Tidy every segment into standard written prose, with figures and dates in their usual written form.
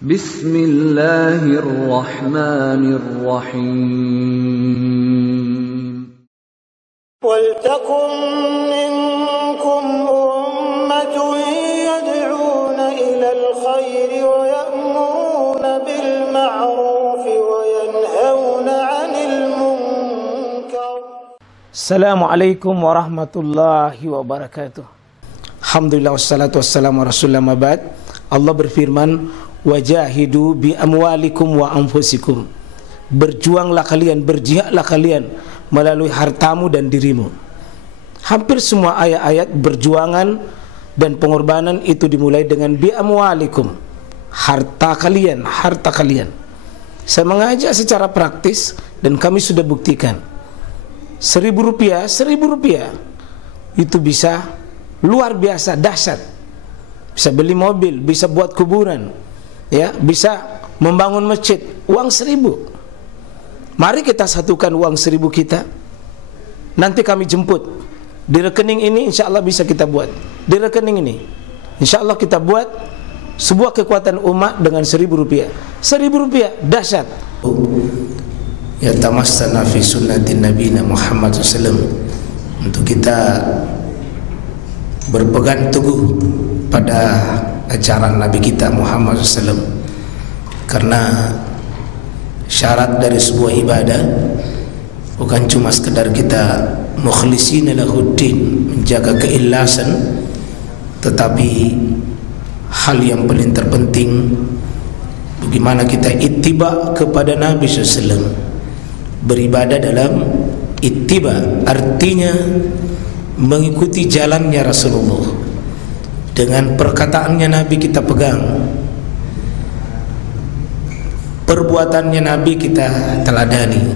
Bismillahirrahmanirrahim. Waltakum minkum ummatun yad'una ilal khairi wa ya'muruna bil ma'ruf wa yanhauna 'anil munkar. Assalamualaikum warahmatullahi wabarakatuh. Alhamdulillah wassalatu wassalamu ala rasulillah mabad. Allah berfirman, wajahidu bi amwalikum wa anfusikum. Berjuanglah kalian, berjihadlah kalian melalui hartamu dan dirimu. Hampir semua ayat-ayat berjuangan dan pengorbanan itu dimulai dengan bi amwalikum, harta kalian, harta kalian. Saya mengajak secara praktis dan kami sudah buktikan. Rp1.000 itu bisa luar biasa dahsyat. Bisa beli mobil, bisa buat kuburan, ya, bisa membangun masjid. Uang 1.000. Mari kita satukan uang 1.000 kita. Nanti kami jemput di rekening ini, insya Allah bisa kita buat. Di rekening ini, insya Allah kita buat sebuah kekuatan umat dengan Rp1.000. Rp1.000 dahsyat. Ya tamassana fi sunnatin nabiyina Muhammad SAW. Untuk kita berpegang teguh pada ajaran Nabi kita Muhammad SAW. Karena syarat dari sebuah ibadah bukan cuma sekedar kita mukhlishina lahuddin, menjaga keikhlasan, tetapi hal yang paling terpenting bagaimana kita ittiba kepada Nabi SAW. Beribadah dalam ittiba artinya mengikuti jalannya Rasulullah. Dengan perkataannya Nabi kita pegang, perbuatannya Nabi kita teladani,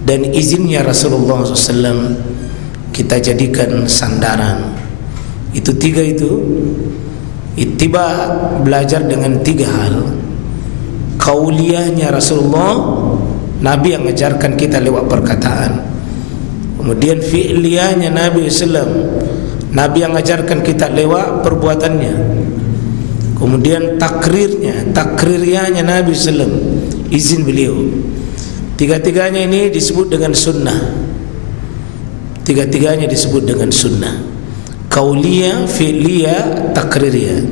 dan izinnya Rasulullah SAW kita jadikan sandaran. Itu tiga itu. Ittiba belajar dengan tiga hal. Qauliyahnya Rasulullah, Nabi yang mengajarkan kita lewat perkataan. Kemudian fi'liyahnya Nabi SAW, Nabi yang mengajarkan kita lewat perbuatannya. Kemudian takririyahnya Nabi SAW, izin beliau. Tiga-tiganya ini disebut dengan sunnah. Tiga-tiganya disebut dengan sunnah. Qauliyah, fi'liyah, takririyah.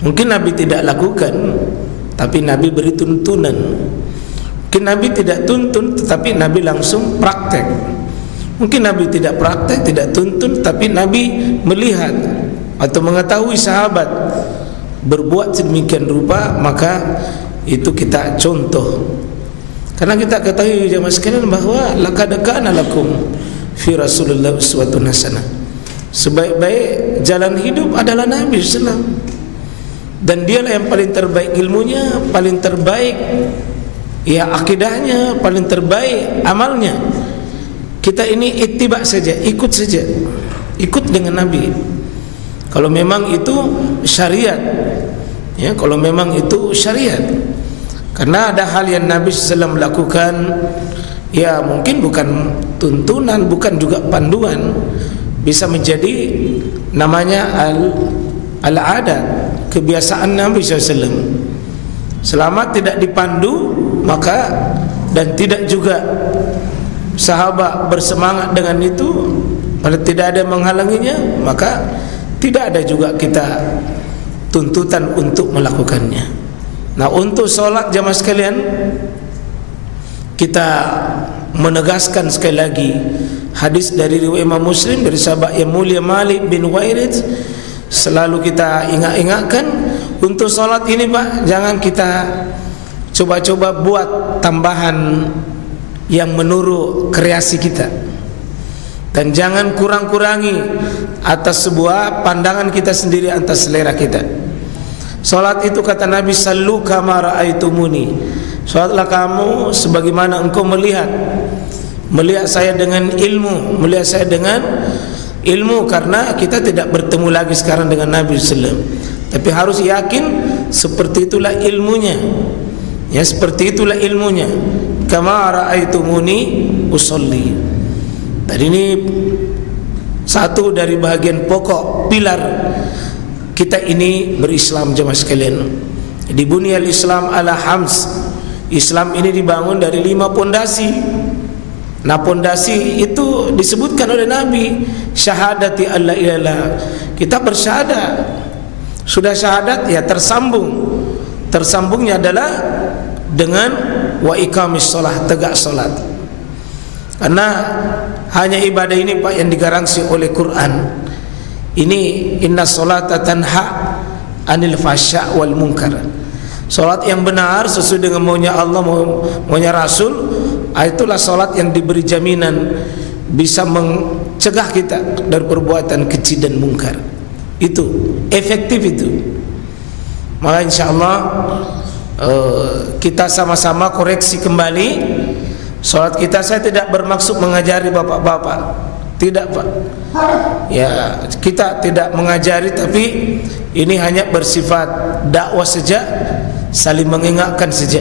Mungkin Nabi tidak lakukan, tapi Nabi beri tuntunan. Mungkin Nabi tidak tuntun, tetapi Nabi langsung praktek. Mungkin Nabi tidak praktek, tidak tuntun, tapi Nabi melihat atau mengetahui sahabat berbuat sedemikian rupa, maka itu kita contoh. Karena kita ketahui jemaah sekalian bahwa laqad kana lakum fi Rasulillah uswatun hasanah. Sebaik-baik jalan hidup adalah Nabi SAW. Dan dialah yang paling terbaik ilmunya, paling terbaik ya akidahnya, paling terbaik amalnya. Kita ini ittiba saja, ikut saja, ikut dengan Nabi. Kalau memang itu syariat, ya, kalau memang itu syariat. Karena ada hal yang Nabi SAW lakukan, ya mungkin bukan tuntunan, bukan juga panduan, bisa menjadi namanya al-adat, kebiasaan Nabi SAW. Selama tidak dipandu, maka dan tidak juga sahabat bersemangat dengan itu, pada tidak ada menghalanginya, maka tidak ada juga kita tuntutan untuk melakukannya. Nah, untuk sholat jamaah sekalian, kita menegaskan sekali lagi hadis dari riwayat Imam Muslim dari sahabat yang mulia Malik bin Huwairits. Selalu kita ingat-ingatkan untuk sholat ini, Pak, jangan kita coba-coba buat tambahan yang menurut kreasi kita, dan jangan kurang-kurangi atas sebuah pandangan kita sendiri, atas selera kita. Salat itu kata Nabi, sallu kama raaitumuni, salatlah kamu sebagaimana engkau melihat saya dengan ilmu, melihat saya dengan ilmu. Karena kita tidak bertemu lagi sekarang dengan Nabi SAW, tapi harus yakin seperti itulah ilmunya, ya, seperti itulah ilmunya. Kama ra'aitumuni usolli. Dan ini satu dari bagian pokok pilar kita ini berislam jemaah sekalian. Di bunyal Islam ala hams. Islam ini dibangun dari 5 pondasi. Nah, pondasi itu disebutkan oleh Nabi, syahadati alla ilaha. Kita bersyahadat. Sudah syahadat ya tersambung. Tersambungnya adalah dengan wa iqamis shalah, tegak salat. Karena hanya ibadah ini Pak yang digaransi oleh Quran. Ini inna sholata tanha anil fasya wal munkar. Salat yang benar sesuai dengan maunya Allah, maunya Rasul, itulah salat yang diberi jaminan bisa mencegah kita dari perbuatan keji dan mungkar. Itu efektif itu. Maka insyaallah kita sama-sama koreksi kembali salat kita. Saya tidak bermaksud mengajari bapak-bapak, tidak Pak. Ya, kita tidak mengajari, tapi ini hanya bersifat dakwah saja, saling mengingatkan saja.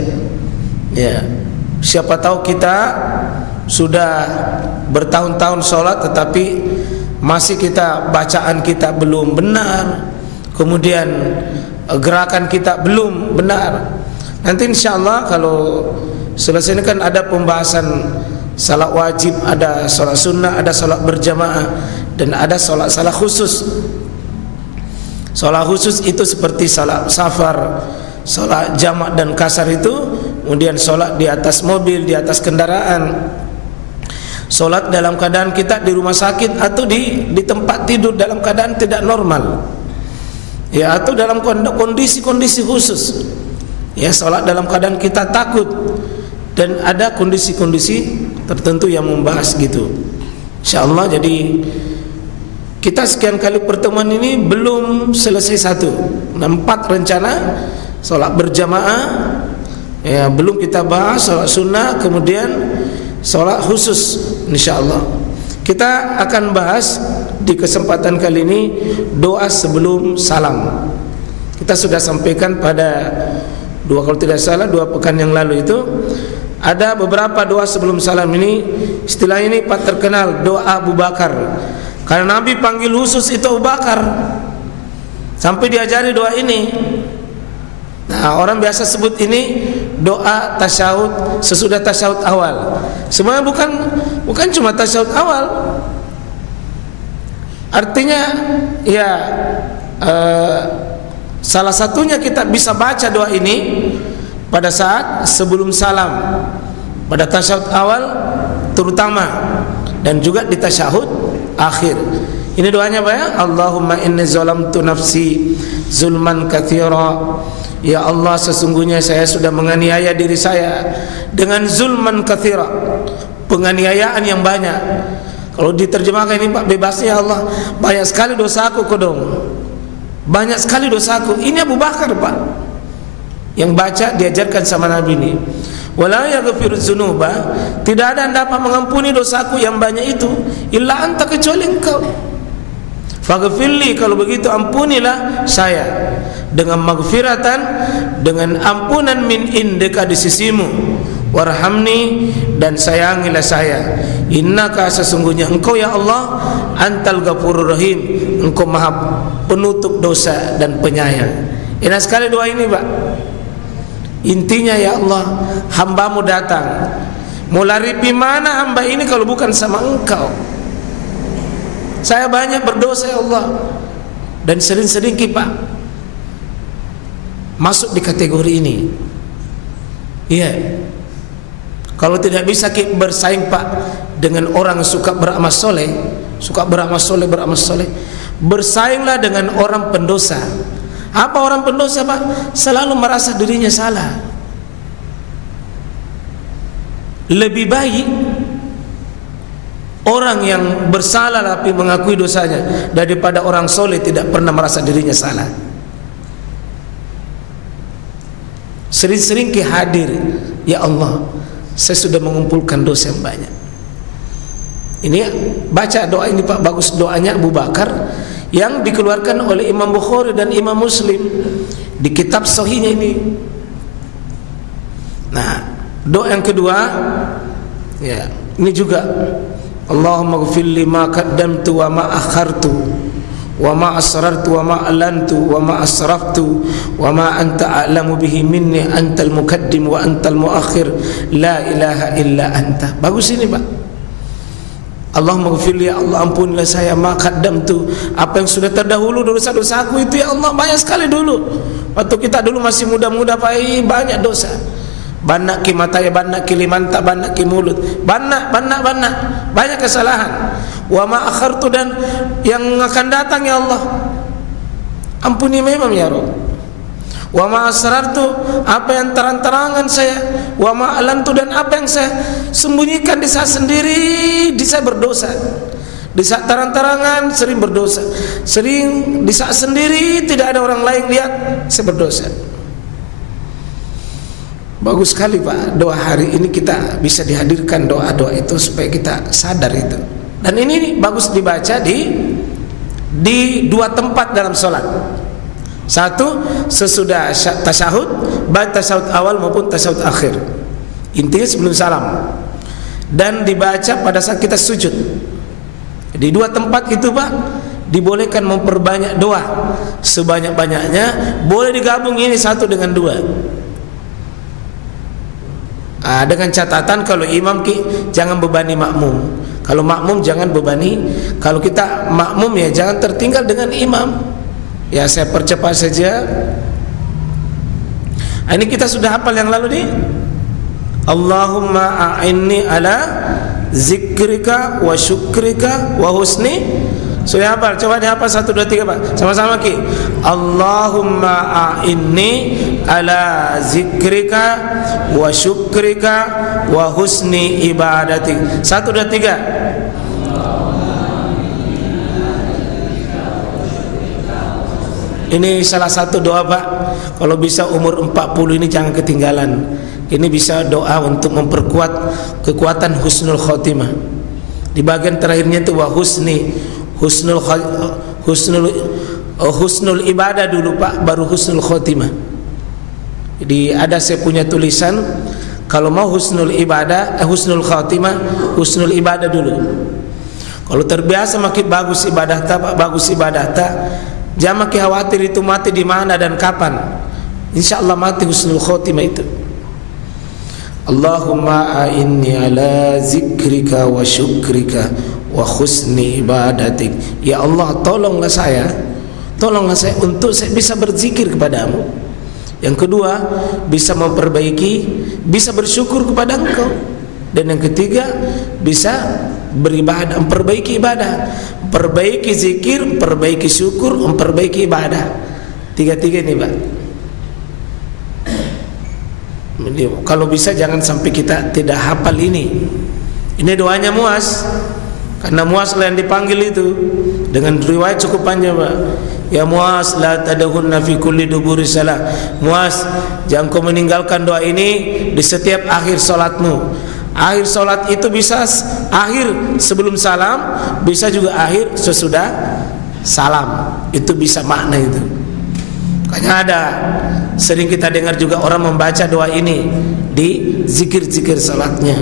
Ya, siapa tahu kita sudah bertahun-tahun sholat tetapi masih bacaan kita belum benar, kemudian gerakan kita belum benar. Nanti insyaallah kalau selesai ini kan ada pembahasan salat wajib, ada salat sunnah, ada salat berjamaah, dan ada salat khusus. Salat khusus itu seperti salat safar, salat jamak dan kasar itu, kemudian salat di atas mobil, di atas kendaraan, salat dalam keadaan kita di rumah sakit atau di tempat tidur dalam keadaan tidak normal, ya, atau dalam kondisi-kondisi khusus, ya, salat dalam keadaan kita takut, dan ada kondisi-kondisi tertentu yang membahas gitu. Insyaallah, jadi kita sekian kali pertemuan ini belum selesai satu. 4 rencana salat berjamaah, ya, belum kita bahas salat sunnah, kemudian salat khusus. Insyaallah kita akan bahas di kesempatan kali ini doa sebelum salam. Kita sudah sampaikan pada kalau tidak salah 2 pekan yang lalu itu ada beberapa doa sebelum salam ini. Istilah ini Pak terkenal, doa Abu Bakar. Karena Nabi panggil khusus itu Abu Bakar, sampai diajari doa ini. Nah, orang biasa sebut ini doa tasyahud sesudah tasyahud awal. Sebenarnya bukan cuma tasyahud awal. Artinya ya salah satunya kita bisa baca doa ini pada saat sebelum salam, pada tasyahud awal terutama, dan juga di tasyahud akhir. Ini doanya Pak ya, Allahumma inni zalamtu nafsi zulman katsira. Ya Allah, sesungguhnya saya sudah menganiaya diri saya dengan zulman katsira, penganiayaan yang banyak. Kalau diterjemahkan ini Pak, bebasnya Allah, banyak sekali dosaku kodong, banyak sekali dosaku. Ini Abu Bakar Pak yang baca, diajarkan sama Nabi ini. Wala yaghfiru dzunuba, tidak ada yang dapat mengampuni dosaku yang banyak itu illa anta, kecuali engkau. Faghfirli, kalau begitu ampunilah saya dengan maghfiratan, dengan ampunan min indika, di sisimu. Warhamni, dan sayangilah saya. Innaka, sesungguhnya engkau ya Allah, antal ghafurur rahim, engkau maha penutup dosa dan penyayang. Enak sekali doa ini Pak. Intinya ya Allah, hambamu datang, mau lari di mana hamba ini kalau bukan sama engkau? Saya banyak berdosa ya Allah, dan sering-sering Pak masuk di kategori ini. Iya, kalau tidak bisa bersaing Pak dengan orang suka beramal soleh, bersainglah dengan orang pendosa. Apa orang pendosa Pak? Selalu merasa dirinya salah. Lebih baik orang yang bersalah tapi mengakui dosanya daripada orang soleh tidak pernah merasa dirinya salah. Sering-sering hadir, ya Allah, saya sudah mengumpulkan dosa yang banyak. Ini baca doa ini Pak, bagus doanya Abu Bakar yang dikeluarkan oleh Imam Bukhari dan Imam Muslim di kitab sahihnya ini. Nah, doa yang kedua ya, ini juga Allahumma ghfir li ma qaddamtu wa ma akhartu wa ma asrartu wa ma alantu wa ma asraftu wa ma anta a'lamu bihi minni antal muqaddim wa antal muakhir la ilaha illa anta. Bagus ini Pak. Allahumma ghfirli, ya Allah ampunilah saya ma qaddamtu, apa yang sudah terdahulu dosa-dosaku itu ya Allah, banyak sekali dulu. Waktu kita dulu masih muda-muda Pak, banyak dosa. Banyak ki mataya, banyak ki limanta, banyak ki mulut, banyak kesalahan. Wa ma akhartu, dan yang akan datang ya Allah ampuni memang ya Rabb. Wa ma asrartu, apa yang terang-terangan saya. Wa ma alantu, dan apa yang saya sembunyikan di saat sendiri, di saat berdosa. Di saat terang-terangan sering berdosa, sering di saat sendiri tidak ada orang lain lihat saya berdosa. Bagus sekali Pak, doa hari ini kita bisa dihadirkan doa-doa itu supaya kita sadar itu. Dan ini bagus dibaca di dua tempat dalam sholat. Satu sesudah tasyahud, baik tasyahud awal maupun tasyahud akhir. Intinya sebelum salam. Dan dibaca pada saat kita sujud. Di dua tempat itu Pak, dibolehkan memperbanyak doa sebanyak-banyaknya. Boleh digabung ini satu dengan dua. Dengan catatan kalau imam jangan bebani makmum. Kalau makmum jangan bebani. Kalau kita makmum ya jangan tertinggal dengan imam. Ya saya percepat saja. Ini kita sudah hafal yang lalu nih. Allahumma a'inni ala zikrika wa syukrika wa husni. Sudah hafal? Coba dihafal 1, 2, 3 Pak. Sama-sama Ki. Allahumma a'inni ala zikrika wa syukrika wa husni ibadatik. 1, 2, 3. Ini salah satu doa Pak. Kalau bisa umur 40 ini jangan ketinggalan. Ini bisa doa untuk memperkuat kekuatan husnul khotimah. Di bagian terakhirnya itu wa husnul ibadah dulu Pak, baru husnul khotimah. Jadi ada saya punya tulisan, kalau mau husnul ibadah, husnul khotimah, husnul ibadah dulu. Kalau terbiasa makin bagus ibadah ta, Pak, bagus ibadah ta, jangan makin khawatir itu mati di mana dan kapan. Insyaallah mati husnul khotimah itu. Allahumma a'inni ala zikrika wa syukrika wa husni ibadatik. Ya Allah, tolonglah saya untuk saya bisa berzikir kepadamu. Yang kedua, bisa memperbaiki, bisa bersyukur kepada Engkau. Dan yang ketiga, bisa beribadah, memperbaiki ibadah, perbaiki zikir, perbaiki syukur, memperbaiki ibadah. Tiga-tiga ini Pak. Kalau bisa jangan sampai kita tidak hafal ini. Ini doanya Muaz. Karena Muaz yang dipanggil itu dengan riwayat cukup panjang Pak. Ya Muaz, la tadahunna fi kulli duburi salah. Muaz, jangan kau meninggalkan doa ini di setiap akhir salatmu. Akhir salat itu bisa akhir sebelum salam, bisa juga akhir sesudah salam. Itu bisa makna itu. Makanya ada sering kita dengar juga orang membaca doa ini di zikir-zikir salatnya.